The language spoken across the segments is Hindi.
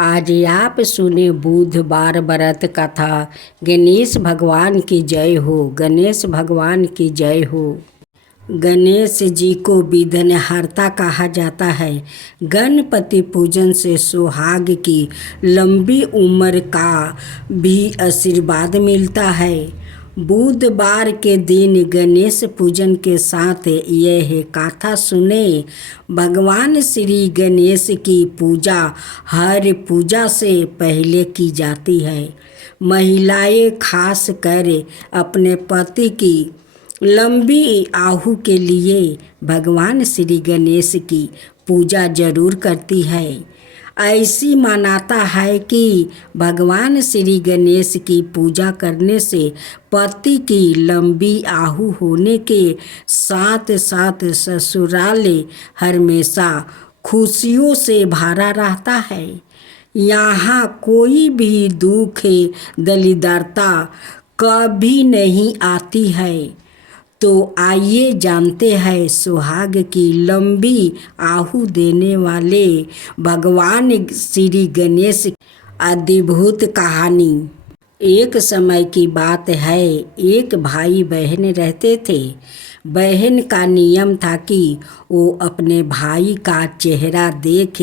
आज आप सुने बुधवार व्रत कथा। गणेश भगवान की जय हो। गणेश भगवान की जय हो। गणेश जी को विघ्नहर्ता कहा जाता है। गणपति पूजन से सुहाग की लंबी उम्र का भी आशीर्वाद मिलता है। बुधवार के दिन गणेश पूजन के साथ यह कथा सुने। भगवान श्री गणेश की पूजा हर पूजा से पहले की जाती है। महिलाएं खास कर अपने पति की लंबी आयु के लिए भगवान श्री गणेश की पूजा जरूर करती है। ऐसी मान्यता है कि भगवान श्री गणेश की पूजा करने से पति की लंबी आयु होने के साथ साथ ससुराल हमेशा खुशियों से भरा रहता है। यहाँ कोई भी दुख दरिद्रता कभी नहीं आती है। तो आइए जानते हैं सुहाग की लंबी आयु देने वाले भगवान श्री गणेश की अद्भुत कहानी। एक समय की बात है, एक भाई बहन रहते थे। बहन का नियम था कि वो अपने भाई का चेहरा देख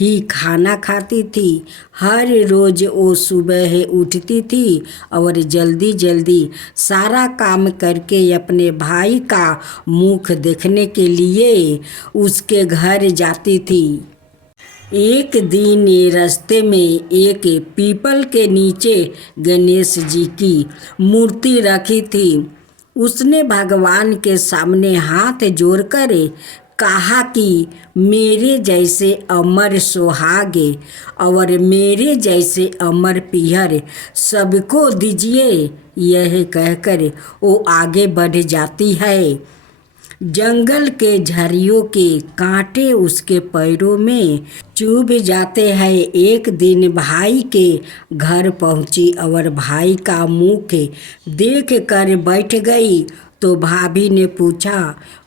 ही खाना खाती थी। हर रोज वो सुबह उठती थी और जल्दी जल्दी सारा काम करके अपने भाई का मुख देखने के लिए उसके घर जाती थी। एक दिन रास्ते में एक पीपल के नीचे गणेश जी की मूर्ति रखी थी। उसने भगवान के सामने हाथ जोड़कर कहा कि मेरे जैसे अमर सुहागे और मेरे जैसे अमर पीहर सबको दीजिए। यह कहकर वो आगे बढ़ जाती है। जंगल के झाड़ियों के कांटे उसके पैरों में चुभ जाते हैं। एक दिन भाई के घर पहुंची और भाई का मुख देख कर बैठ गई तो भाभी ने पूछा,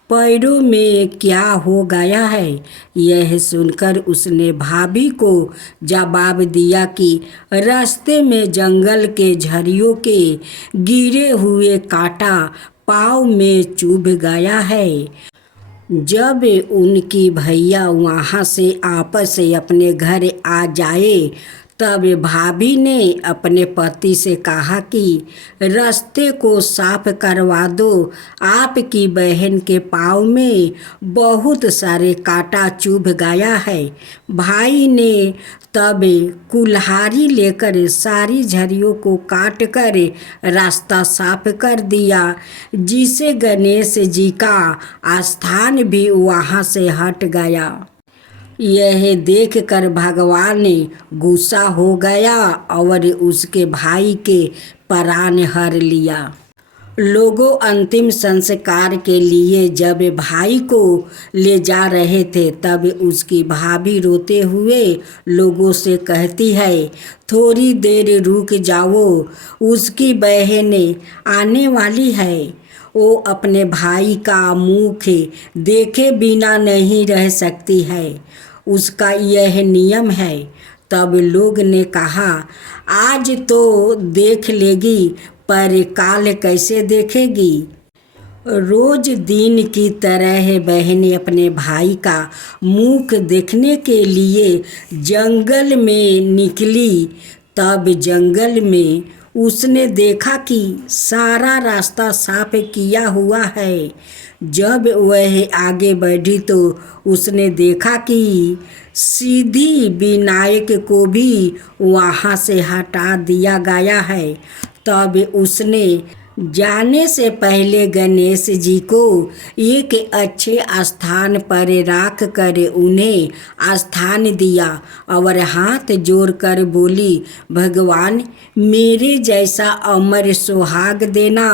पैरों में क्या हो गया है? यह सुनकर उसने भाभी को जवाब दिया कि रास्ते में जंगल के झाड़ियों के गिरे हुए कांटा पाँव में चुभ गया है। जब उनकी भैया वहाँ से आपस अपने घर आ जाए तब भाभी ने अपने पति से कहा कि रास्ते को साफ करवा दो। आपकी बहन के पाँव में बहुत सारे कांटा चुभ गया है। भाई ने तब कुल्हाड़ी लेकर सारी झड़ियों को काट कर रास्ता साफ कर दिया, जिससे गणेश जी का स्थान भी वहाँ से हट गया। यह देखकर भगवान गुस्सा हो गया और उसके भाई के प्राण हर लिया। लोगों अंतिम संस्कार के लिए जब भाई को ले जा रहे थे तब उसकी भाभी रोते हुए लोगों से कहती है, थोड़ी देर रुक जाओ, उसकी बहन आने वाली है। वो अपने भाई का मुख देखे बिना नहीं रह सकती है, उसका यह नियम है। तब लोग ने कहा, आज तो देख लेगी पर काल कैसे देखेगी? रोज दिन की तरह बहन अपने भाई का मुख देखने के लिए जंगल में निकली। तब जंगल में उसने देखा कि सारा रास्ता साफ किया हुआ है। जब वह आगे बढ़ी तो उसने देखा कि सिद्धि विनायक को भी वहाँ से हटा दिया गया है। तब उसने जाने से पहले गणेश जी को एक अच्छे स्थान पर रख कर उन्हें स्थान दिया और हाथ जोड़कर बोली, भगवान मेरे जैसा अमर सुहाग देना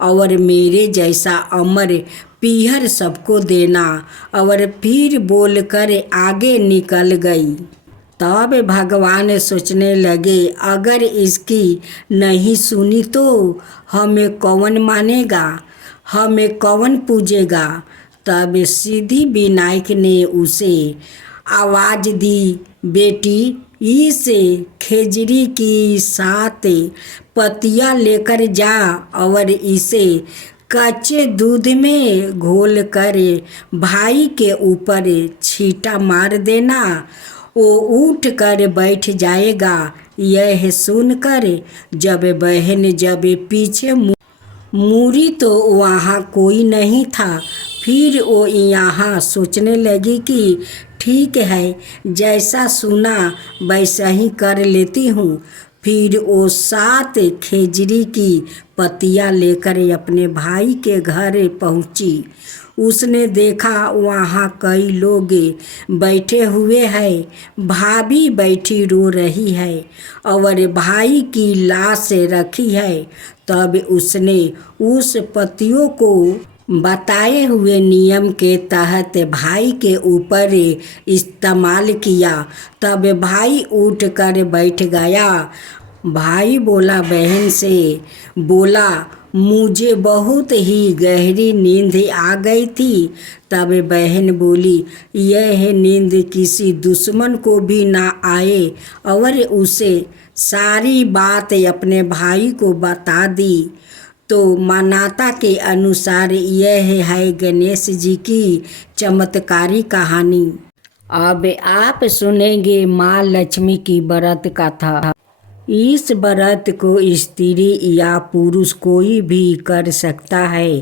और मेरे जैसा अमर पीहर सबको देना। और फिर बोलकर आगे निकल गई। तब भगवान सोचने लगे, अगर इसकी नहीं सुनी तो हमें कौन मानेगा, हमें कौन पूजेगा? तब सिद्धि विनायक ने उसे आवाज़ दी, बेटी इस खेजड़ी की 7 पत्तियां लेकर जा और इसे कच्चे दूध में घोल कर भाई के ऊपर छींटा मार देना। वो उठ कर बैठ जाएगा। यह सुनकर जब बहन पीछे मुड़ी तो वहाँ कोई नहीं था। फिर वो यहाँ सोचने लगी कि ठीक है, जैसा सुना वैसा ही कर लेती हूँ। फिर वो 7 खेजड़ी की पत्तियां लेकर अपने भाई के घर पहुँची। उसने देखा वहाँ कई लोग बैठे हुए हैं। भाभी बैठी रो रही है और भाई की लाश रखी है। तब उसने उस पतियों को बताए हुए नियम के तहत भाई के ऊपर इस्तेमाल किया। तब भाई उठ कर बैठ गया। भाई बोला बहन से बोला, मुझे बहुत ही गहरी नींद आ गई थी। तब बहन बोली, यह नींद किसी दुश्मन को भी ना आए, और उसे सारी बात अपने भाई को बता दी। तो मान्यता के अनुसार यह है गणेश जी की चमत्कारी कहानी। अब आप सुनेंगे माँ लक्ष्मी की व्रत कथा। इस व्रत को स्त्री या पुरुष कोई भी कर सकता है।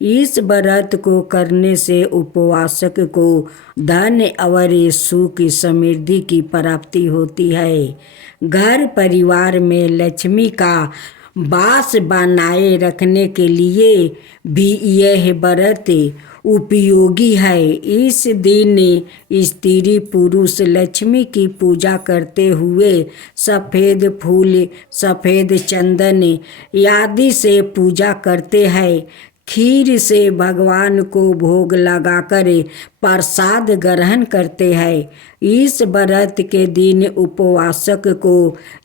इस व्रत को करने से उपवासक को धन और सुख समृद्धि की प्राप्ति होती है। घर परिवार में लक्ष्मी का वास बनाए रखने के लिए भी यह व्रत उपयोगी है। इस दिन स्त्री पुरुष लक्ष्मी की पूजा करते हुए सफ़ेद फूल, सफ़ेद चंदन आदि से पूजा करते हैं। खीर से भगवान को भोग लगाकर प्रसाद ग्रहण करते हैं। इस व्रत के दिन उपवासक को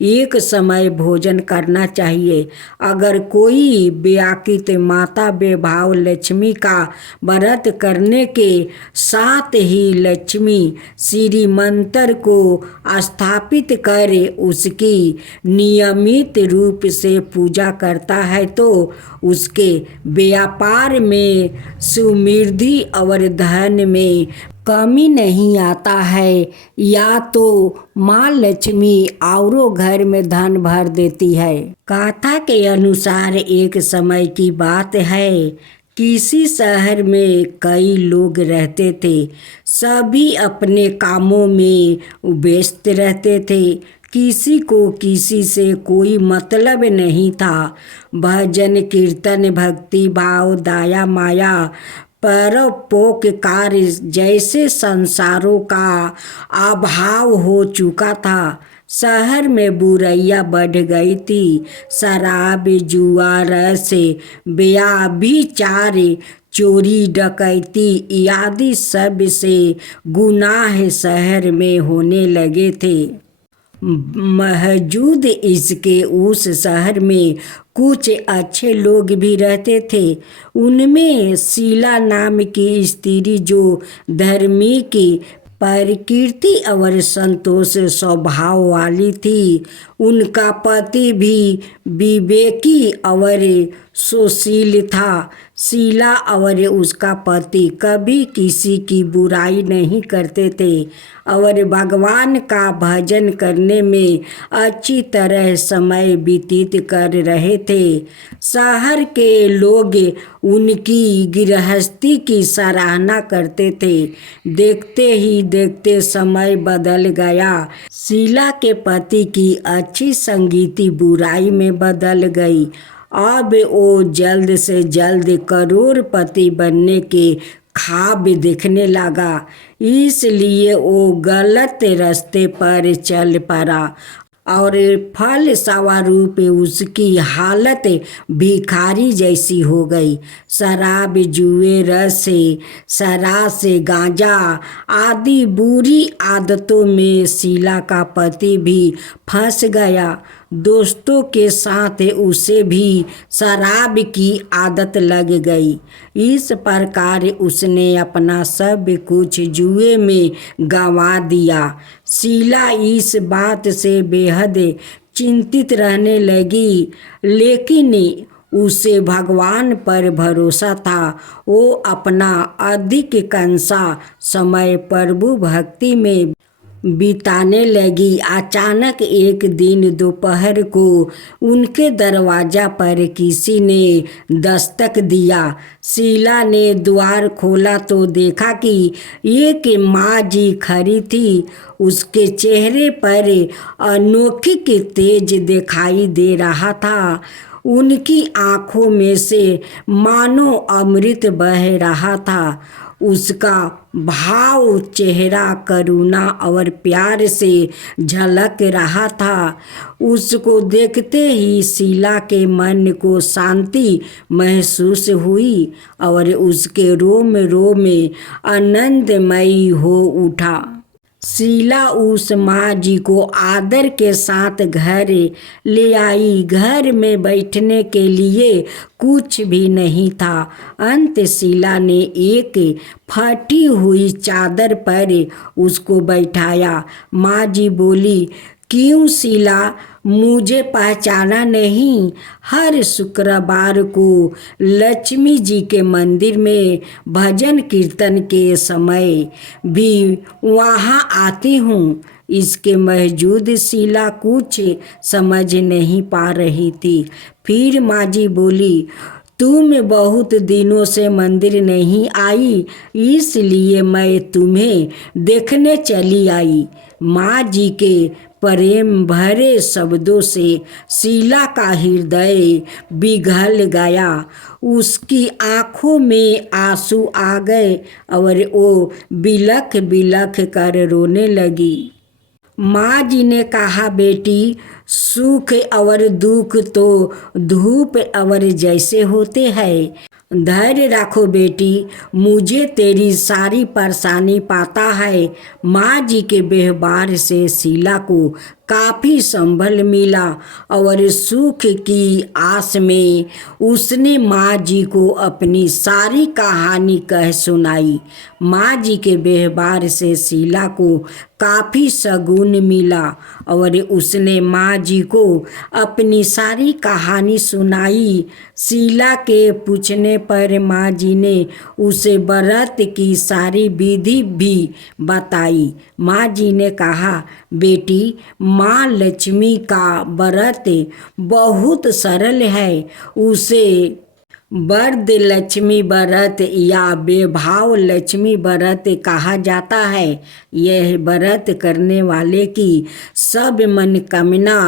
एक समय भोजन करना चाहिए। अगर कोई व्याकृत माता बेभाव लक्ष्मी का व्रत करने के साथ ही लक्ष्मी श्री मंत्र को स्थापित कर उसकी नियमित रूप से पूजा करता है तो उसके व्यापार में समृद्धि और धन में कमी नहीं आता है। या तो माँ लक्ष्मी औरों घर में धन भर देती है। कथा के अनुसार एक समय की बात है, किसी शहर में कई लोग रहते थे। सभी अपने कामों में व्यस्त रहते थे। किसी को किसी से कोई मतलब नहीं था। भजन कीर्तन, भक्ति भाव, दया माया, परोपकार जैसे संसारों का अभाव हो चुका था। शहर में बुराइयां बढ़ गई थी। शराब, जुआ, रस, व्यभिचार, चोरी, डकैती आदि सब से गुनाह शहर में होने लगे थे। महजूद इसके उस शहर में कुछ अच्छे लोग भी रहते थे। उनमें शीला नाम की स्त्री जो धार्मिक प्रकृति और संतोष स्वभाव वाली थी। उनका पति भी विवेकी और सुशील था। शीला और उसका पति कभी किसी की बुराई नहीं करते थे और भगवान का भजन करने में अच्छी तरह समय व्यतीत कर रहे थे। शहर के लोग उनकी गृहस्थी की सराहना करते थे। देखते ही देखते समय बदल गया। शीला के पति की अच्छी संगति बुराई में बदल गई। अब वो जल्द से जल्द करोड़पति बनने के ख्वाब देखने लगा। इसलिए वो गलत रास्ते पर चल पड़ा और फलस्वरूप उसकी हालत भिखारी जैसी हो गई। शराब, जुए, रस, शराब, गांजा आदि बुरी आदतों में शीला का पति भी फंस गया। दोस्तों के साथ उसे भी शराब की आदत लग गई। इस प्रकार उसने अपना सब कुछ जुए में गंवा दिया। शीला इस बात से बेहद चिंतित रहने लगी, लेकिन उसे भगवान पर भरोसा था। वो अपना अधिकांश समय प्रभु भक्ति में बिताने लगी। अचानक एक दिन दोपहर को उनके दरवाजा पर किसी ने दस्तक दिया। शीला ने द्वार खोला तो देखा कि एक माँ जी खड़ी थी। उसके चेहरे पर अनोखी के तेज दिखाई दे रहा था। उनकी आँखों में से मानो अमृत बह रहा था। उसका भाव चेहरा करुणा और प्यार से झलक रहा था। उसको देखते ही शीला के मन को शांति महसूस हुई और उसके रोम रोम में आनंदमयी हो उठा। शीला उस माँ जी को आदर के साथ घर ले आई। घर में बैठने के लिए कुछ भी नहीं था। अंत शीला ने एक फटी हुई चादर पर उसको बैठाया। माँ जी बोली, क्यों शीला, मुझे पहचाना नहीं? हर शुक्रवार को लक्ष्मी जी के मंदिर में भजन कीर्तन के समय भी वहाँ आती हूँ। इसके मौजूद शीला कुछ समझ नहीं पा रही थी। फिर माँ जी बोली, तुम बहुत दिनों से मंदिर नहीं आई, इसलिए मैं तुम्हें देखने चली आई। माँ जी के प्रेम भरे शब्दों से शीला का हृदय पिघल गया। उसकी आंखों में आंसू आ गए और वो बिलख बिलख कर रोने लगी। माँ जी ने कहा, बेटी, सुख और दुख तो धूप और जैसे होते हैं। धैर्य रखो बेटी, मुझे तेरी सारी परेशानी पता है। माँ जी के व्यवहार से शीला को काफ़ी संबल मिला और सुख की आस में उसने माँ जी को अपनी सारी कहानी कह सुनाई। माँ जी के व्यवहार से शीला को काफ़ी सुकून मिला और उसने माँ जी को अपनी सारी कहानी सुनाई। शीला के पूछने पर माँ जी ने उसे व्रत की सारी विधि भी बताई। माँ जी ने कहा, बेटी, माँ लक्ष्मी का व्रत बहुत सरल है। उसे वरद लक्ष्मी व्रत या वैभव लक्ष्मी व्रत कहा जाता है। यह व्रत करने वाले की सब मनोकामना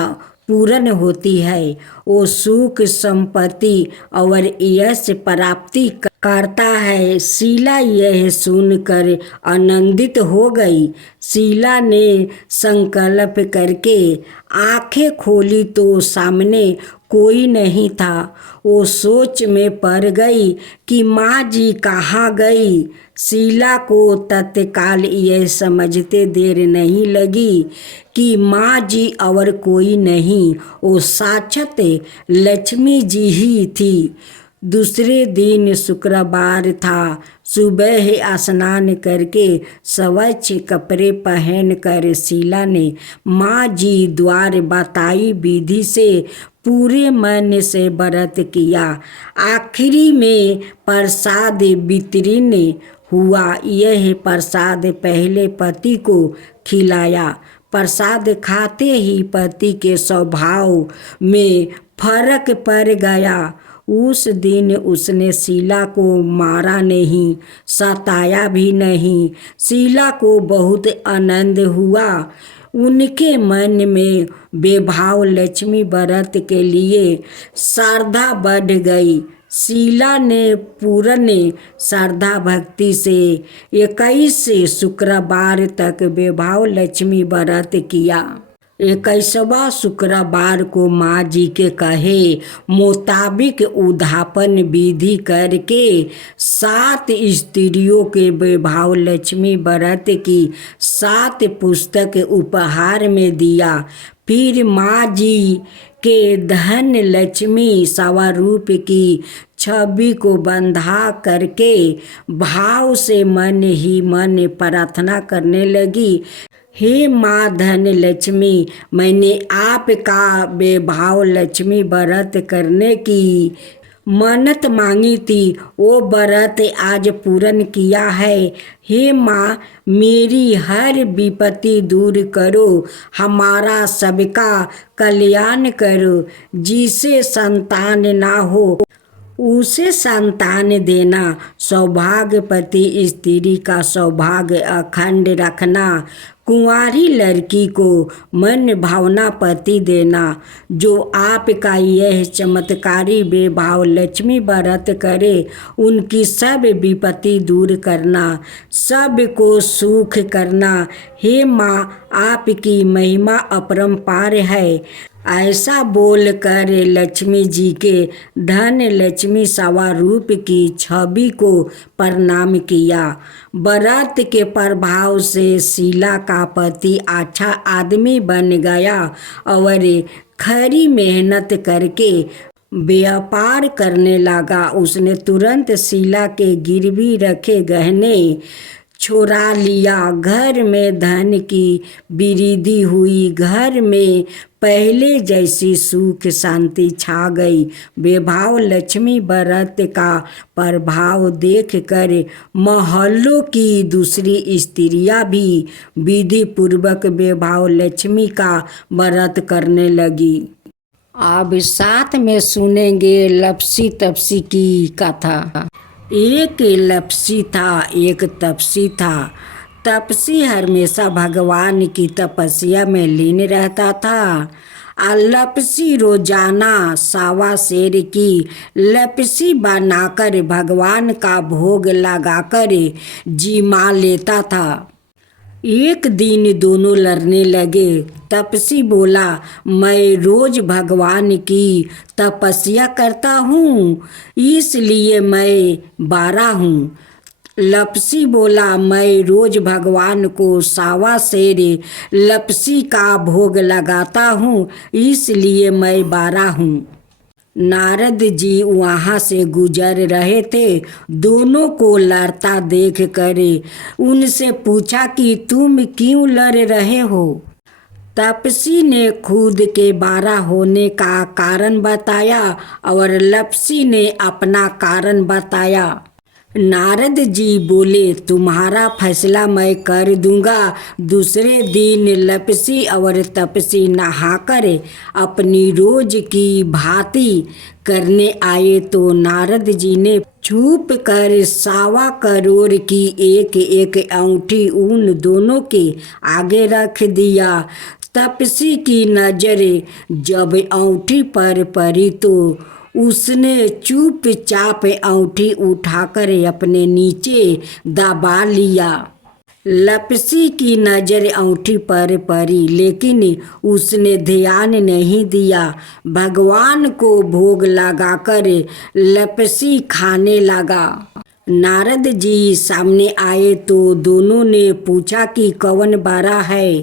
पूर्ण होती है। वो सुख संपत्ति और यश प्राप्ति करता है। शीला यह सुनकर आनंदित हो गई। शीला ने संकल्प करके आंखें खोली तो सामने कोई नहीं था। वो सोच में पड़ गई कि माँ जी कहाँ गई। शीला को तत्काल यह समझते देर नहीं लगी कि माँ जी और कोई नहीं, वो साक्षात लक्ष्मी जी ही थी। दूसरे दिन शुक्रवार था। सुबह स्नान करके स्वच्छ कपड़े पहनकर शीला ने माँ जी द्वारा बताई विधि से पूरे मन से व्रत किया। आखिरी में प्रसाद वितरण हुआ। यह प्रसाद पहले पति को खिलाया। प्रसाद खाते ही पति के स्वभाव में फर्क पड़ गया। उस दिन उसने शीला को मारा नहीं, सताया भी नहीं। शीला को बहुत आनंद हुआ। उनके मन में वैभव लक्ष्मी व्रत के लिए श्रद्धा बढ़ गई। शीला ने पूर्ण श्रद्धा भक्ति से 21 शुक्रवार तक वैभव लक्ष्मी व्रत किया। 21वां शुक्रवार को माँ जी के कहे मुताबिक उद्यापन विधि करके 7 स्त्रियों के वैभव लक्ष्मी व्रत की 7 पुस्तक उपहार में दिया। फिर माँ जी के धन लक्ष्मी स्वरूप की छवि को बंधा करके भाव से मन ही मन प्रार्थना करने लगी, हे माँ धन लक्ष्मी, मैंने आपका बेभाव लक्ष्मी व्रत करने की मन्नत मांगी थी, वो व्रत आज पूर्ण किया है। हे माँ, मेरी हर विपत्ति दूर करो, हमारा सबका कल्याण करो। जिसे संतान ना हो उसे संतान देना, सौभाग्यवती स्त्री का सौभाग्य अखंड रखना, कुंवारी लड़की को मन भावना पति देना। जो आपका यह चमत्कारी बेभाव लक्ष्मी व्रत करे, उनकी सब विपत्ति दूर करना, सबको सुख करना। हे माँ, आपकी महिमा अपरंपार है। ऐसा बोलकर लक्ष्मी जी के धन लक्ष्मी स्वरूप की छवि को प्रणाम किया। व्रत के प्रभाव से शीला का पति अच्छा आदमी बन गया और खरी मेहनत करके व्यापार करने लगा। उसने तुरंत शीला के गिरवी रखे गहने चुरा लिया। घर में धन की वृद्धि हुई, घर में पहले जैसी सुख शांति छा गई। बेभाव लक्ष्मी व्रत का प्रभाव देखकर मोहल्लों की दूसरी स्त्रियां भी विधि पूर्वक बेभाव लक्ष्मी का व्रत करने लगी। अब साथ में सुनेंगे लपसी तपसी की कथा। एक लपसी था, एक तपसी था। तपसी हमेशा भगवान की तपस्या में लीन रहता था। लपसी रोजाना 1.25 सेर की लपसी बनाकर भगवान का भोग लगाकर जिमा लेता था। एक दिन दोनों लड़ने लगे। तपसी बोला, मैं रोज भगवान की तपस्या करता हूँ, इसलिए मैं 12 हूँ। लपसी बोला, मैं रोज भगवान को 1.25 सेर लपसी का भोग लगाता हूँ, इसलिए मैं 12 हूँ। नारद जी वहाँ से गुजर रहे थे। दोनों को लड़ता देख कर उनसे पूछा कि तुम क्यों लड़ रहे हो? तपसी ने खुद के 12 होने का कारण बताया और लपसी ने अपना कारण बताया। नारद जी बोले, तुम्हारा फैसला मैं कर दूंगा। दूसरे दिन लपसी और तपसी नहाकर अपनी रोज की भांति करने आए तो नारद जी ने छुप कर 1.25 करोड़ की एक एक अंगूठी उन दोनों के आगे रख दिया। तपसी की नजर जब अंगूठी पर पड़ी तो उसने चुपचाप अंगूठी उठाकर अपने नीचे दबा लिया। लपसी की नज़र अंगूठी पर पड़ी, लेकिन उसने ध्यान नहीं दिया। भगवान को भोग लगाकर लपसी खाने लगा। नारद जी सामने आए तो दोनों ने पूछा कि कौन बड़ा है?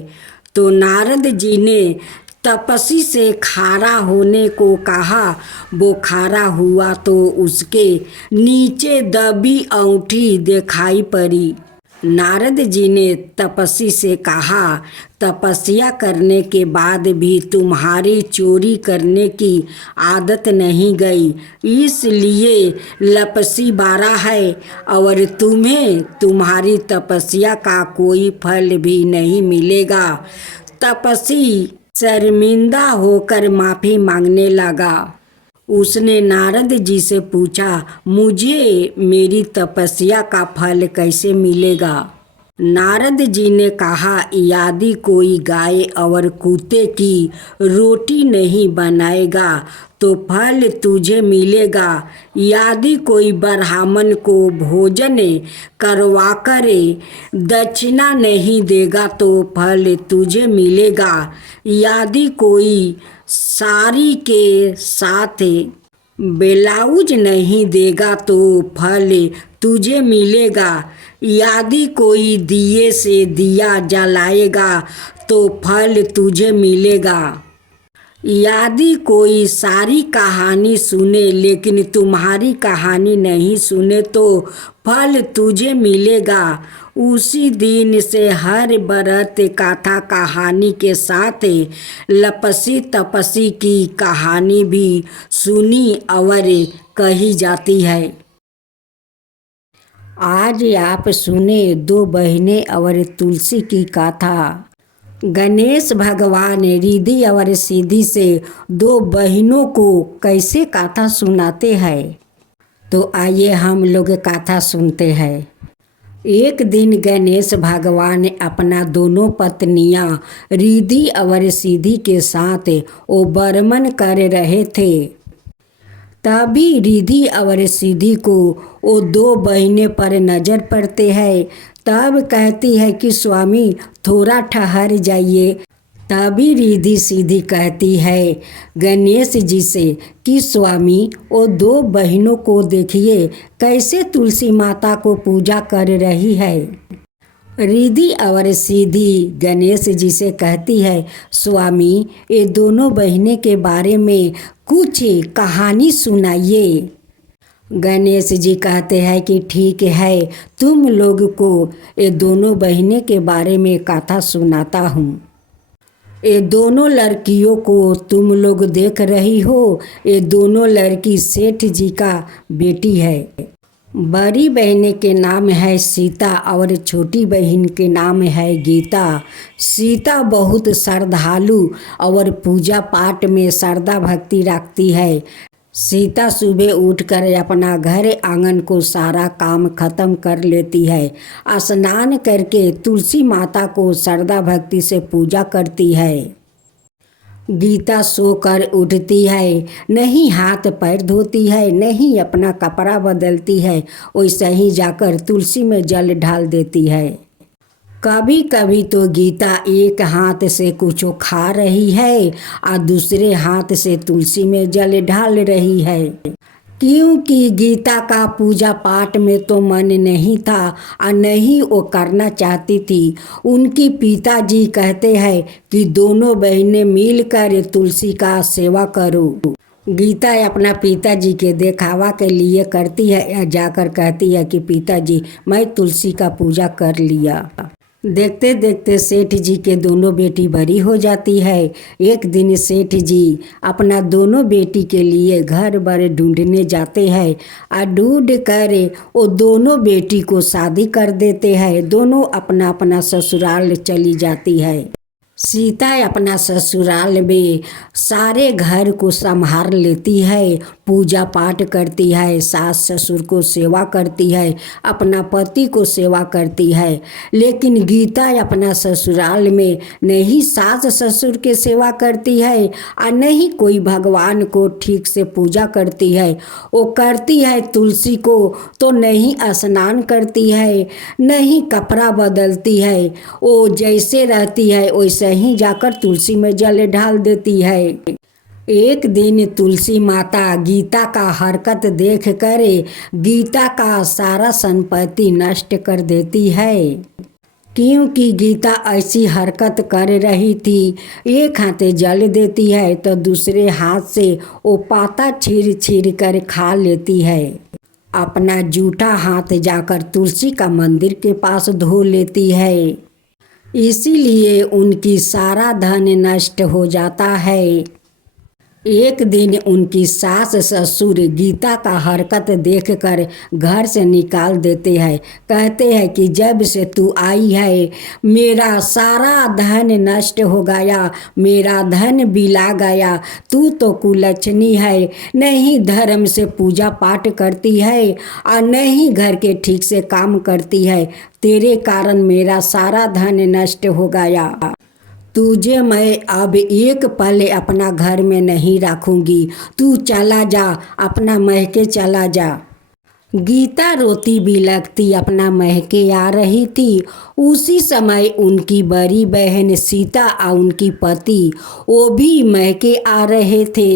तो नारद जी ने तपसी से खारा होने को कहा। वो खारा हुआ तो उसके नीचे दबी अंगूठी दिखाई पड़ी। नारद जी ने तपसी से कहा, तपस्या करने के बाद भी तुम्हारी चोरी करने की आदत नहीं गई, इसलिए लपसी 12 है और तुम्हें तुम्हारी तपस्या का कोई फल भी नहीं मिलेगा। तपसी शर्मिंदा होकर माफ़ी मांगने लगा। उसने नारद जी से पूछा, मुझे मेरी तपस्या का फल कैसे मिलेगा? नारद जी ने कहा, यदि कोई गाय और कुत्ते की रोटी नहीं बनाएगा तो फल तुझे मिलेगा। यदि कोई ब्राह्मण को भोजन करवाकर दक्षिणा नहीं देगा तो फल तुझे मिलेगा। यदि कोई साड़ी के साथ ब्लाउज नहीं देगा तो फल तुझे मिलेगा। यदि कोई दिए से दिया जलाएगा तो फल तुझे मिलेगा। यदि कोई सारी कहानी सुने लेकिन तुम्हारी कहानी नहीं सुने तो फल तुझे मिलेगा। उसी दिन से हर बरत कथा कहानी के साथ लपसी तपसी की कहानी भी सुनी और कही जाती है। आज आप सुने दो बहनें और तुलसी की कथा। गणेश भगवान रिद्धि और सिद्धि से दो बहनों को कैसे कथा सुनाते हैं, तो आइए हम लोग कथा सुनते हैं। एक दिन गणेश भगवान अपना दोनों पत्नियां रिद्धि और सिद्धि के साथ वो बर्मन कर रहे थे। तभी रिद्धि और सिद्धि को वो दो बहनें पर नजर पड़ते हैं। तब कहती है कि स्वामी थोड़ा ठहर जाइए। तभी रिद्धि सिद्धि कहती है गणेश जी से कि स्वामी वो दो बहनों को देखिए कैसे तुलसी माता को पूजा कर रही है। रिद्धि और सिद्धि गणेश जी से कहती है स्वामी ये दोनों बहनें के बारे में कुछ कहानी सुनाइए। गणेश जी कहते हैं कि ठीक है, तुम लोग को ये दोनों बहनें के बारे में कथा सुनाता हूँ। ये दोनों लड़कियों को तुम लोग देख रही हो, ये दोनों लड़की सेठ जी का बेटी है। बड़ी बहन के नाम है सीता और छोटी बहन के नाम है गीता। सीता बहुत श्रद्धालु और पूजा पाठ में श्रद्धा भक्ति रखती है। सीता सुबह उठकर अपना घर आंगन को सारा काम खत्म कर लेती है। स्नान करके तुलसी माता को श्रद्धा भक्ति से पूजा करती है। गीता सोकर उठती है, नहीं हाथ पैर धोती है, नहीं अपना कपड़ा बदलती है, वैसे ही जाकर तुलसी में जल ढाल देती है। कभी कभी तो गीता एक हाथ से कुछ खा रही है और दूसरे हाथ से तुलसी में जल ढाल रही है, क्योंकि गीता का पूजा पाठ में तो मन नहीं था और नहीं वो करना चाहती थी। उनकी पिताजी कहते हैं कि दोनों बहनें मिलकर तुलसी का सेवा करो। गीता अपना पिताजी के दिखावा के लिए करती है या जाकर कहती है कि पिताजी मैं तुलसी का पूजा कर लिया। देखते देखते सेठ जी के दोनों बेटी बड़ी हो जाती है। एक दिन सेठ जी अपना दोनों बेटी के लिए घर बार ढूंढने जाते हैं और ढूंढ कर वो दोनों बेटी को शादी कर देते हैं। दोनों अपना अपना ससुराल चली जाती है। सीता अपना ससुराल में सारे घर को संभाल लेती है, पूजा पाठ करती है, सास ससुर को सेवा करती है, अपना पति को सेवा करती है। लेकिन गीता अपना ससुराल में नहीं सास ससुर के सेवा करती है और नहीं कोई भगवान को ठीक से पूजा करती है। वो करती है तुलसी को तो नहीं स्नान करती है, नहीं कपड़ा बदलती है। वो जैसे रहती है वैसे ही जाकर तुलसी में जल ढाल देती है। एक दिन तुलसी माता गीता का हरकत देख कर गीता का सारा संपत्ति नष्ट कर देती है, क्योंकि गीता ऐसी हरकत कर रही थी। एक हाथ जल देती है तो दूसरे हाथ से वो पाता छीर छीर कर खा लेती है। अपना जूठा हाथ जाकर तुलसी का मंदिर के पास धो लेती है। इसीलिए उनकी सारा धन नष्ट हो जाता है। एक दिन उनकी सास ससुर गीता का हरकत देखकर घर से निकाल देते हैं। कहते हैं कि जब से तू आई है मेरा सारा धन नष्ट हो गया, मेरा धन बिला गया। तू तो कुलच्छनी है, नहीं धर्म से पूजा पाठ करती है और नहीं घर के ठीक से काम करती है। तेरे कारण मेरा सारा धन नष्ट हो गया। तुझे मैं अब एक पल अपना घर में नहीं रखूंगी। तू चला जा, अपना महके चला जा। गीता रोती बिलखती अपना महके आ रही थी। उसी समय उनकी बड़ी बहन सीता और उनकी पति वो भी महके आ रहे थे।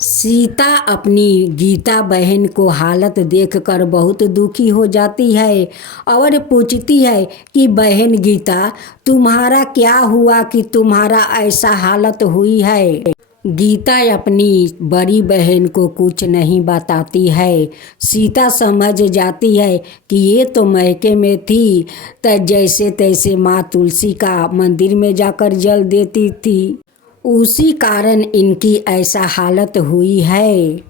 सीता अपनी गीता बहन को हालत देखकर बहुत दुखी हो जाती है और पूछती है कि बहन गीता तुम्हारा क्या हुआ कि तुम्हारा ऐसा हालत हुई है। गीता अपनी बड़ी बहन को कुछ नहीं बताती है। सीता समझ जाती है कि ये तो मैके में थी, तो जैसे तैसे माँ तुलसी का मंदिर में जाकर जल देती थी, उसी कारण इनकी ऐसा हालत हुई है।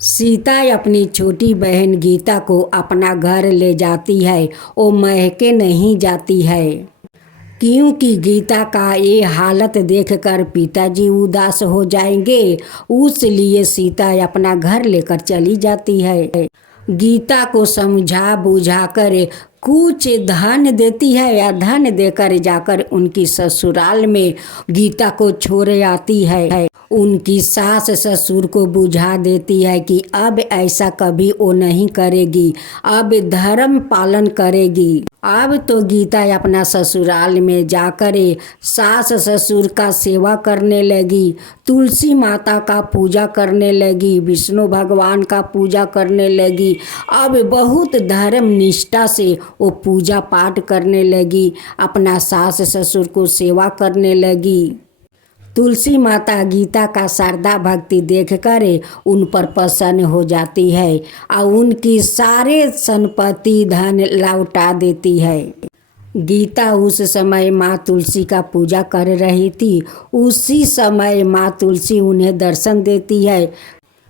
सीता अपनी छोटी बहन गीता को अपना घर ले जाती है, वो मैके नहीं जाती है, क्योंकि गीता का ये हालत देखकर पिताजी उदास हो जाएंगे। उसलिए सीता अपना घर लेकर चली जाती है। गीता को समझा बुझाकर कुछ धन देती है या धन देकर जाकर उनकी ससुराल में गीता को छोड़ आती है। उनकी सास ससुर को बुझा देती है कि अब ऐसा कभी वो नहीं करेगी, अब धर्म पालन करेगी। अब तो गीता अपना ससुराल में जाकर सास ससुर का सेवा करने लगी, तुलसी माता का पूजा करने लगी, विष्णु भगवान का पूजा करने लगी। अब बहुत धर्म निष्ठा से वो पूजा पाठ करने लगी, अपना सास ससुर को सेवा करने लगी। तुलसी माता गीता का श्रद्धा भक्ति देखकर उन पर प्रसन्न हो जाती है और उनकी सारे संपत्ति धन लौटा देती है। गीता उस समय माँ तुलसी का पूजा कर रही थी। उसी समय माँ तुलसी उन्हें दर्शन देती है।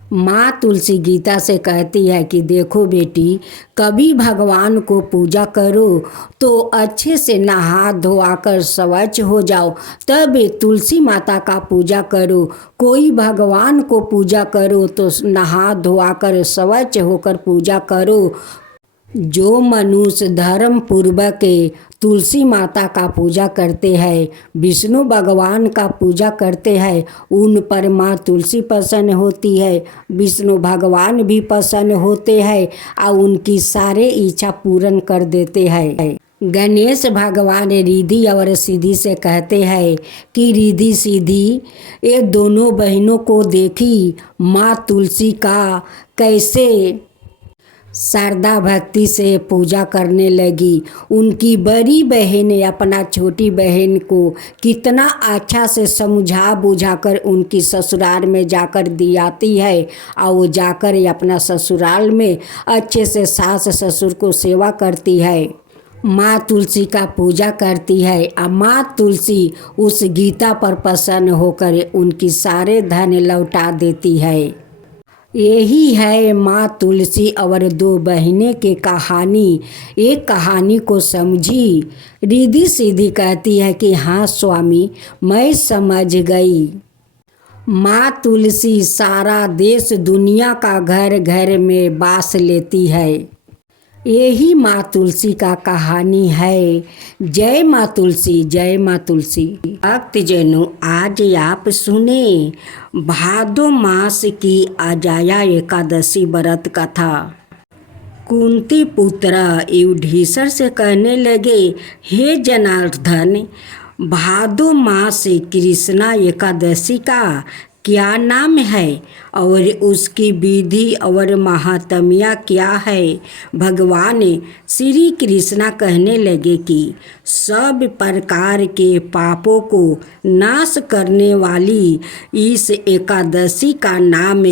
माँ तुलसी गीता से कहती है कि देखो बेटी, कभी भगवान को पूजा करो तो अच्छे से नहा धोआकर स्वच्छ हो जाओ, तब तुलसी माता का पूजा करो। कोई भगवान को पूजा करो तो नहा धोआकर स्वच्छ होकर पूजा करो। जो मनुष्य धर्म पूर्वक तुलसी माता का पूजा करते हैं, विष्णु भगवान का पूजा करते हैं, उन पर माँ तुलसी प्रसन्न होती है, विष्णु भगवान भी प्रसन्न होते हैं और उनकी सारे इच्छा पूर्ण कर देते हैं। गणेश भगवान रिद्धि और सिद्धि से कहते हैं कि रिद्धि सिद्धि ये दोनों बहनों को देखी माँ तुलसी का कैसे श्रद्धा भक्ति से पूजा करने लगी। उनकी बड़ी बहन अपना छोटी बहन को कितना अच्छा से समझा बुझाकर उनकी ससुराल में जाकर दियाती है और वो जाकर अपना ससुराल में अच्छे से सास ससुर को सेवा करती है, माँ तुलसी का पूजा करती है। और माँ तुलसी उस गीता पर प्रसन्न होकर उनकी सारे धन लौटा देती है। यही है माँ तुलसी और दो बहनें की कहानी। एक कहानी को समझी। रिद्धि सिद्धि कहती है कि हाँ स्वामी, मैं समझ गई। माँ तुलसी सारा देश दुनिया का घर घर में वास लेती है। यही माँ तुलसी का कहानी है। जय माँ तुलसी, जय माँ तुलसी। भक्तजनों, आज आप सुने भादो मास की अजाया एकादशी व्रत कथा। कुंती पुत्र युधिष्ठिर से कहने लगे, हे जनार्दन, भादो मास कृष्णा एकादशी का क्या नाम है और उसकी विधि और महात्म्य क्या है। भगवान श्री कृष्णा कहने लगे कि सब प्रकार के पापों को नाश करने वाली इस एकादशी का नाम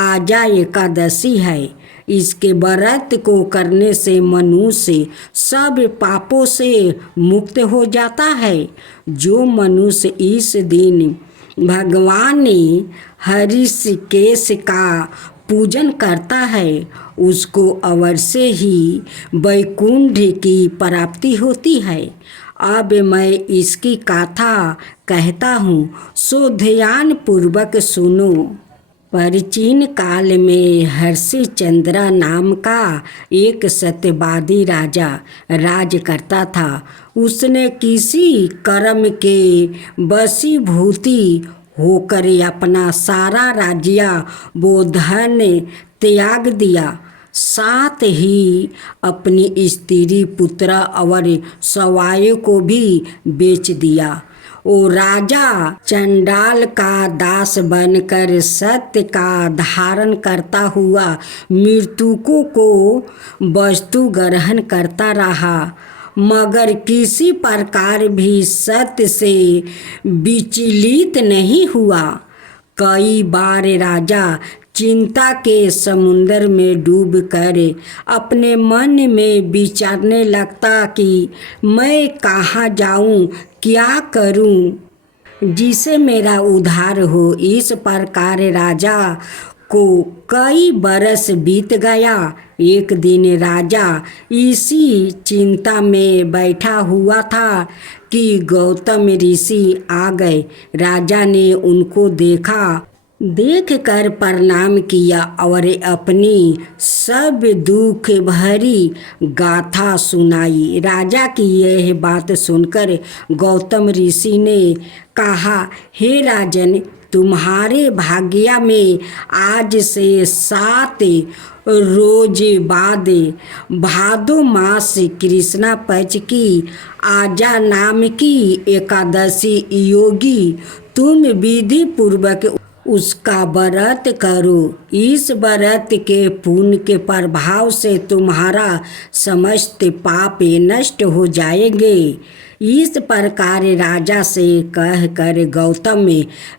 आजा एकादशी है। इसके व्रत को करने से मनुष्य सब पापों से मुक्त हो जाता है। जो मनुष्य इस दिन भगवान हरिकेश का पूजन करता है, उसको अवश्य ही वैकुंठ की प्राप्ति होती है। अब मैं इसकी कथा कहता हूँ, सो ध्यान पूर्वक सुनो। प्राचीन काल में हरिश्चंद्र नाम का एक सत्यवादी राजा राज करता था। उसने किसी कर्म के वशीभूति होकर अपना सारा राज्य वो धन त्याग दिया, साथ ही अपनी स्त्री पुत्र और सवायों को भी बेच दिया। वो राजा चंडाल का दास बनकर सत्य का धारण करता हुआ मृतकों को वस्तु ग्रहण करता रहा, मगर किसी प्रकार भी सत्य से विचलित नहीं हुआ। कई बार राजा चिंता के समुंदर में डूब कर अपने मन में विचारने लगता कि मैं कहाँ जाऊँ, क्या करूँ जिसे मेरा उद्धार हो। इस प्रकार राजा को कई बरस बीत गया। एक दिन राजा इसी चिंता में बैठा हुआ था कि गौतम ऋषि आ गए। राजा ने उनको देख कर प्रणाम किया और अपनी सब दुख भरी गाथा सुनाई। राजा की यह बात सुनकर गौतम ऋषि ने कहा, हे राजन, तुम्हारे भाग्य में आज से 7 रोज बाद भादो मास कृष्णा पक्ष की आजा नाम की एकादशी योगी। तुम विधि पूर्वक उसका व्रत करो। इस व्रत के पुण्य के प्रभाव से तुम्हारा समस्त पाप नष्ट हो जाएंगे। इस प्रकार राजा से कहकर गौतम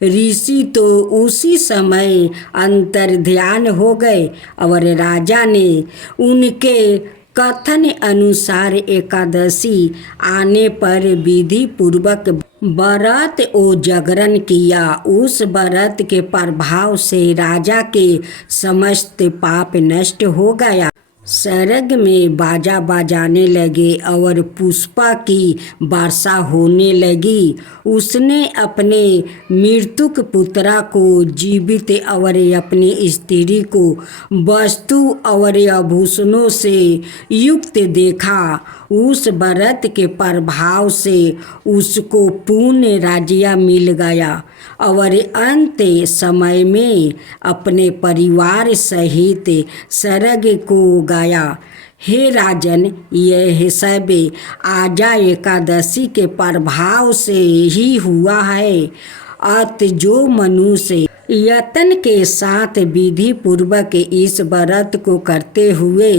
ऋषि तो उसी समय अंतर्ध्यान हो गए और राजा ने उनके कथन अनुसार एकादशी आने पर विधि पूर्वक व्रत और जागरण किया। उस व्रत के प्रभाव से राजा के समस्त पाप नष्ट हो गया। स्वर्ग में बाजा बजाने लगे और पुष्पा की वर्षा होने लगी। उसने अपने मृतक पुत्रा को जीवित और अपनी स्त्री को वस्तु और आभूषणों से युक्त देखा। उस व्रत के प्रभाव से उसको पूर्ण राज्य मिल गया और अंत समय में अपने परिवार सहित स्वर्ग को गया। हे राजन, यह सब आजा एकादशी के प्रभाव से ही हुआ है। अत जो मनुष्य यत्न के साथ विधि पूर्वक इस व्रत को करते हुए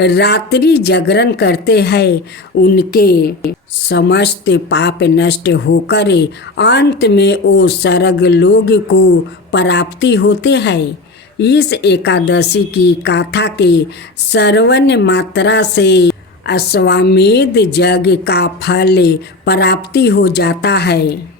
रात्रि जागरण करते हैं, उनके समस्त पाप नष्ट होकर अंत में वो स्वर्ग लोक को प्राप्ति होते हैं। इस एकादशी की कथा के श्रवण मात्रा से अश्वमेध यज्ञ का फल प्राप्ति हो जाता है।